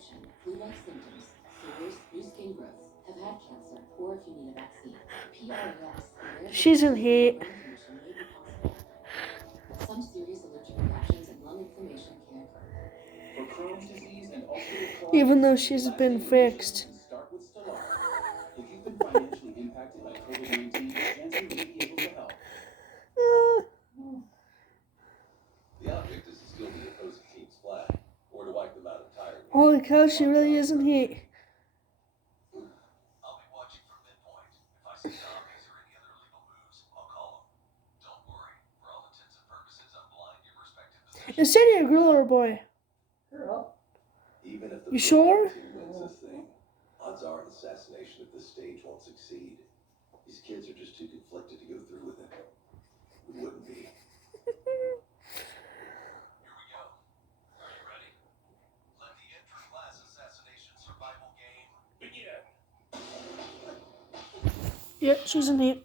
infection, flu-like symptoms, sores, new skin growths, have had cancer, or if you need a vaccine. PRES. She's in heat. Inflammation may be possible. Some serious allergic reactions and lung inflammation can occur. For Crohn's disease and ulcerative colitis, Even though she's been fixed. start with Stelara. If you've been financially impacted by COVID-19, Janssen may be able to help. The object is to steal the opposing team's flag, or to wipe them out entirely. Holy cow, she really is in heat. I'll be watching from midpoint. If I see zombies or any other illegal moves, I'll call them. Don't worry. For all intents and purposes, I'm blind in your respective positions. Is Sadie a girl or a boy? Girl. Even if the You sure? team wins this thing, odds are an assassination at this stage won't succeed. These kids are just too conflicted to go through with it. We wouldn't be. Here we go. Are you ready? Let the inter-class assassination survival game begin. Yeah, she's in heat.